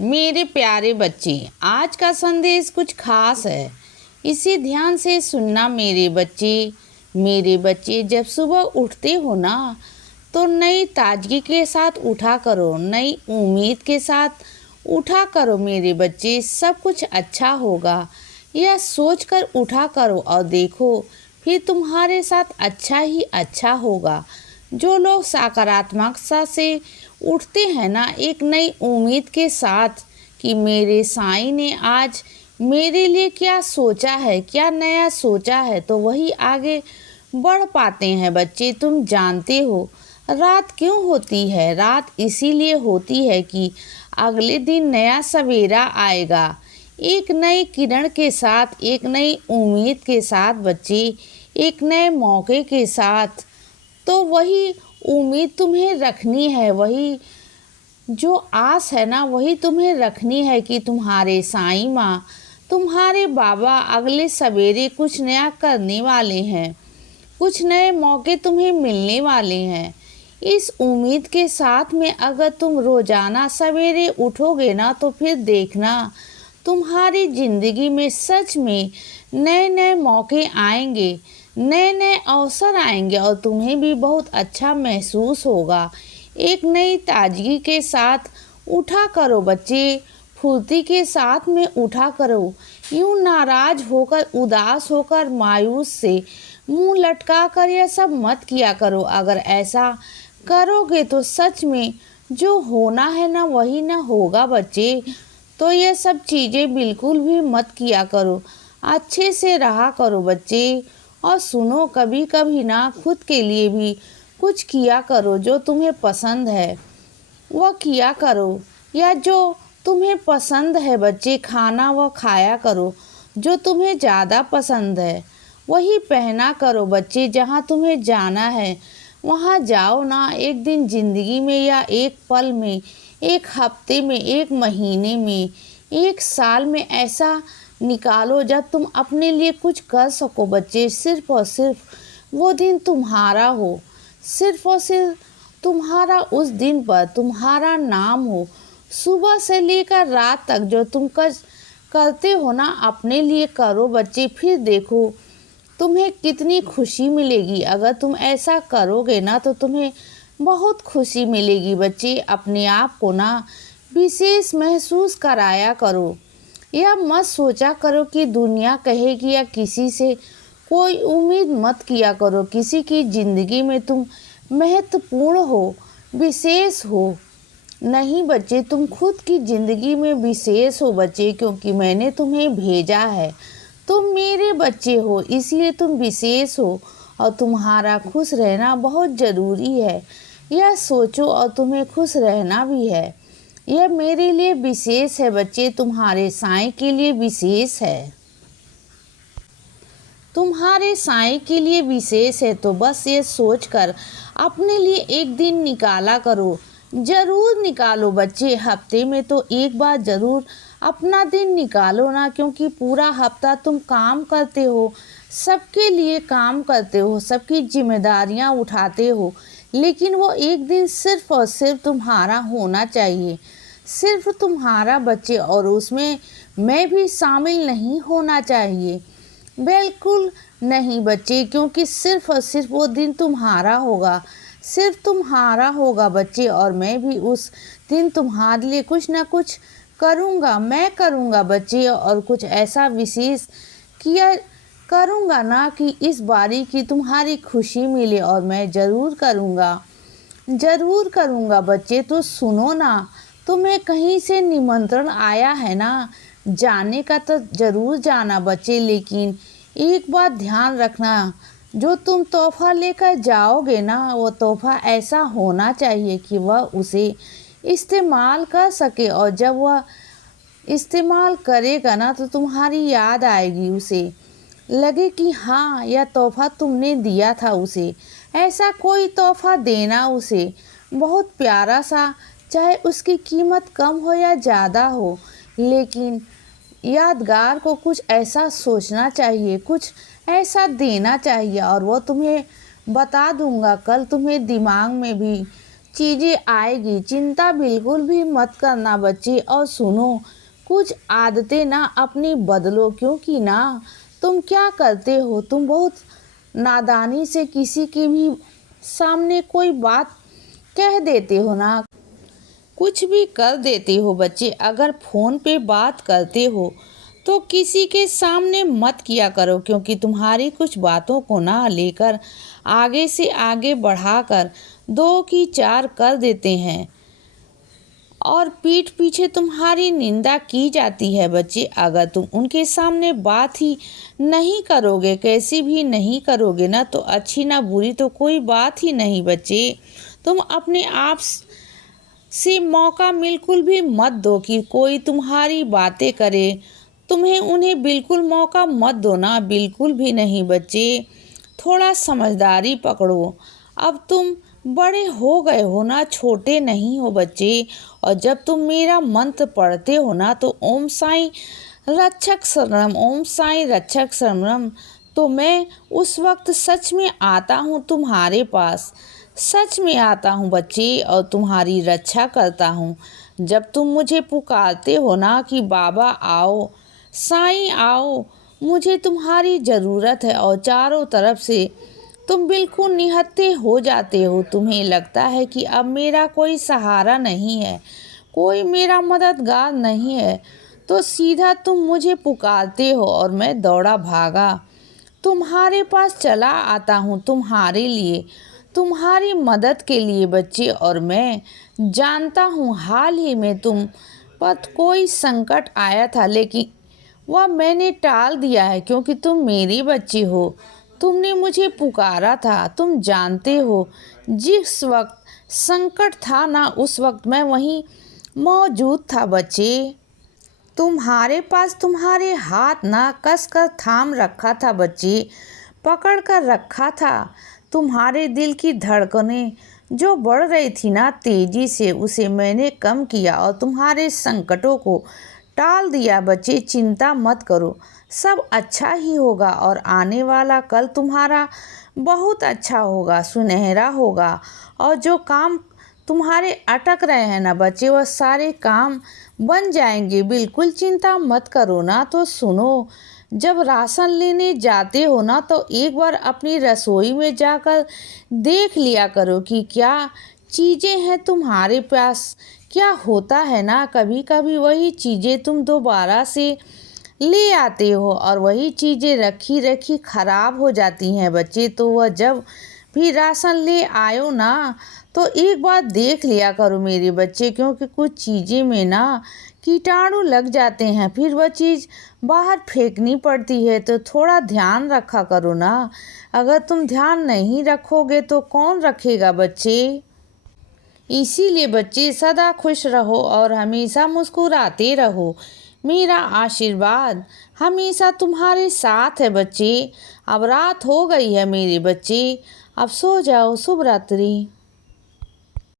मेरे प्यारे बच्चे, आज का संदेश कुछ खास है। इसे ध्यान से सुनना मेरे बच्चे। मेरे बच्चे, जब सुबह उठते हो ना, तो नई ताजगी के साथ उठा करो, नई उम्मीद के साथ उठा करो मेरे बच्चे। सब कुछ अच्छा होगा, यह सोच कर उठा करो और देखो, फिर तुम्हारे साथ अच्छा ही अच्छा होगा। जो लोग सकारात्मकता से उठते हैं ना, एक नई उम्मीद के साथ कि मेरे साईं ने आज मेरे लिए क्या सोचा है, क्या नया सोचा है, तो वही आगे बढ़ पाते हैं बच्चे। तुम जानते हो रात क्यों होती है? रात इसीलिए होती है कि अगले दिन नया सवेरा आएगा, एक नई किरण के साथ, एक नई उम्मीद के साथ बच्चे, एक नए मौके के साथ। तो वही उम्मीद तुम्हें रखनी है, वही जो आस है ना, वही तुम्हें रखनी है कि तुम्हारे साईं माँ, तुम्हारे बाबा अगले सवेरे कुछ नया करने वाले हैं, कुछ नए मौके तुम्हें मिलने वाले हैं। इस उम्मीद के साथ में अगर तुम रोजाना सवेरे उठोगे ना, तो फिर देखना तुम्हारी जिंदगी में सच में नए नए मौके आएंगे, नए नए अवसर आएंगे और तुम्हें भी बहुत अच्छा महसूस होगा। एक नई ताजगी के साथ उठा करो बच्चे, फुर्ती के साथ में उठा करो। यूं नाराज होकर, उदास होकर, मायूस से मुंह लटका कर यह सब मत किया करो। अगर ऐसा करोगे तो सच में जो होना है ना, वही ना होगा बच्चे। तो ये सब चीज़ें बिल्कुल भी मत किया करो, अच्छे से रहा करो बच्चे। और सुनो, कभी कभी ना खुद के लिए भी कुछ किया करो, जो तुम्हें पसंद है वह किया करो, या जो तुम्हें पसंद है बच्चे खाना वह खाया करो। जो तुम्हें ज़्यादा पसंद है वही पहना करो बच्चे। जहाँ तुम्हें जाना है वहाँ जाओ ना। एक दिन ज़िंदगी में, या एक पल में, एक हफ्ते में, एक महीने में, एक साल में ऐसा निकालो जब तुम अपने लिए कुछ कर सको बच्चे। सिर्फ और सिर्फ वो दिन तुम्हारा हो, सिर्फ और सिर्फ तुम्हारा, उस दिन पर तुम्हारा नाम हो। सुबह से लेकर रात तक जो तुम करते हो ना, अपने लिए करो बच्चे। फिर देखो तुम्हें कितनी खुशी मिलेगी। अगर तुम ऐसा करोगे ना, तो तुम्हें बहुत खुशी मिलेगी बच्चे। अपने आप को ना विशेष महसूस कराया करो। यह मत सोचा करो कि दुनिया कहेगी, या किसी से कोई उम्मीद मत किया करो। किसी की ज़िंदगी में तुम महत्वपूर्ण हो, विशेष हो। नहीं बच्चे, तुम खुद की ज़िंदगी में विशेष हो बच्चे, क्योंकि मैंने तुम्हें भेजा है। तुम मेरे बच्चे हो, इसलिए तुम विशेष हो और तुम्हारा खुश रहना बहुत ज़रूरी है। यह सोचो, और तुम्हें खुश रहना भी है। यह मेरे लिए विशेष है बच्चे, तुम्हारे साईं के लिए विशेष है। तुम्हारे साईं के लिए विशेष है, तो बस ये सोचकर अपने लिए एक दिन निकाला करो। ज़रूर निकालो बच्चे, हफ्ते में तो एक बार ज़रूर अपना दिन निकालो ना। क्योंकि पूरा हफ्ता तुम काम करते हो, सबके लिए काम करते हो, सबकी जिम्मेदारियां उठाते हो, लेकिन वो एक दिन सिर्फ और सिर्फ तुम्हारा होना चाहिए, सिर्फ तुम्हारा बच्चे। और उसमें मैं भी शामिल नहीं होना चाहिए, बिल्कुल नहीं बच्चे। क्योंकि सिर्फ और सिर्फ वो दिन तुम्हारा होगा, सिर्फ तुम्हारा होगा बच्चे। और मैं भी उस दिन तुम्हारे लिए कुछ ना कुछ करूँगा, मैं करूँगा बच्चे। और कुछ ऐसा विशेष किया करूँगा ना कि इस बारी की तुम्हारी खुशी मिले, और मैं ज़रूर करूँगा, ज़रूर करूँगा बच्चे। तो सुनो ना, तुम्हें कहीं से निमंत्रण आया है ना, जाने का तो ज़रूर जाना बच्चे। लेकिन एक बात ध्यान रखना, जो तुम तोहफ़ा लेकर जाओगे ना, वो तोहफ़ा ऐसा होना चाहिए कि वह उसे इस्तेमाल कर सके। और जब वह इस्तेमाल करेगा ना, तो तुम्हारी याद आएगी, उसे लगे कि हाँ, यह तोहफ़ा तुमने दिया था उसे। ऐसा कोई तोहफ़ा देना उसे, बहुत प्यारा सा, चाहे उसकी कीमत कम हो या ज़्यादा हो, लेकिन यादगार को कुछ ऐसा सोचना चाहिए, कुछ ऐसा देना चाहिए। और वो तुम्हें बता दूंगा, कल तुम्हें दिमाग में भी चीज़ें आएगी, चिंता बिल्कुल भी मत करना बच्चे। और सुनो, कुछ आदतें ना अपनी बदलो, क्योंकि ना तुम क्या करते हो, तुम बहुत नादानी से किसी के भी सामने कोई बात कह देते हो ना, कुछ भी कर देते हो बच्चे। अगर फ़ोन पे बात करते हो तो किसी के सामने मत किया करो, क्योंकि तुम्हारी कुछ बातों को ना लेकर आगे से आगे बढ़ाकर दो की चार कर देते हैं और पीठ पीछे तुम्हारी निंदा की जाती है बच्चे। अगर तुम उनके सामने बात ही नहीं करोगे, कैसी भी नहीं करोगे ना, तो अच्छी ना बुरी तो कोई बात ही नहीं बच्चे। तुम अपने आप से मौका बिल्कुल भी मत दो कि कोई तुम्हारी बातें करे, तुम्हें उन्हें बिल्कुल मौका मत दो ना, बिल्कुल भी नहीं बच्चे। थोड़ा समझदारी पकड़ो, अब तुम बड़े हो गए हो ना, छोटे नहीं हो बच्चे। और जब तुम मेरा मंत्र पढ़ते हो ना, तो ओम साईं रक्षक शरणम, ओम साईं रक्षक शरणम, तो मैं उस वक्त सच में आता हूँ तुम्हारे पास, सच में आता हूँ बच्चे, और तुम्हारी रक्षा करता हूँ। जब तुम मुझे पुकारते हो ना कि बाबा आओ, साईं आओ, मुझे तुम्हारी ज़रूरत है, और चारों तरफ से तुम बिल्कुल निहत्थे हो जाते हो। तुम्हें लगता है कि अब मेरा कोई सहारा नहीं है, कोई मेरा मददगार नहीं है, तो सीधा तुम मुझे पुकारते हो और मैं दौड़ा भागा तुम्हारे पास चला आता हूँ, तुम्हारे लिए, तुम्हारी मदद के लिए बच्चे। और मैं जानता हूँ हाल ही में तुम पर कोई संकट आया था, लेकिन वह मैंने टाल दिया है, क्योंकि तुम मेरी बच्ची हो, तुमने मुझे पुकारा था। तुम जानते हो जिस वक्त संकट था ना, उस वक्त मैं वहीं मौजूद था बच्चे। तुम्हारे पास तुम्हारे हाथ ना कस कर थाम रखा था बच्चे, पकड़ कर रखा था। तुम्हारे दिल की धड़कनें जो बढ़ रही थी ना तेजी से, उसे मैंने कम किया और तुम्हारे संकटों को टाल दिया बच्चे। चिंता मत करो, सब अच्छा ही होगा, और आने वाला कल तुम्हारा बहुत अच्छा होगा, सुनहरा होगा। और जो काम तुम्हारे अटक रहे हैं ना बच्चे, वह सारे काम बन जाएंगे, बिल्कुल चिंता मत करो ना। तो सुनो, जब राशन लेने जाते हो ना, तो एक बार अपनी रसोई में जाकर देख लिया करो कि क्या चीज़ें हैं तुम्हारे पास। क्या होता है ना, कभी कभी वही चीज़ें तुम दोबारा से ले आते हो और वही चीज़ें रखी रखी खराब हो जाती हैं बच्चे। तो वह जब भी राशन ले आयो ना, तो एक बार देख लिया करो मेरे बच्चे, क्योंकि कुछ चीज़ें में ना कीटाणु लग जाते हैं, फिर वह चीज़ बाहर फेंकनी पड़ती है। तो थोड़ा ध्यान रखा करो ना, अगर तुम ध्यान नहीं रखोगे तो कौन रखेगा बच्चे। इसीलिए बच्चे सदा खुश रहो और हमेशा मुस्कुराते रहो। मेरा आशीर्वाद हमेशा तुम्हारे साथ है बच्चे। अब रात हो गई है मेरे बच्चे, अब सो जाओ। शुभ रात्रि।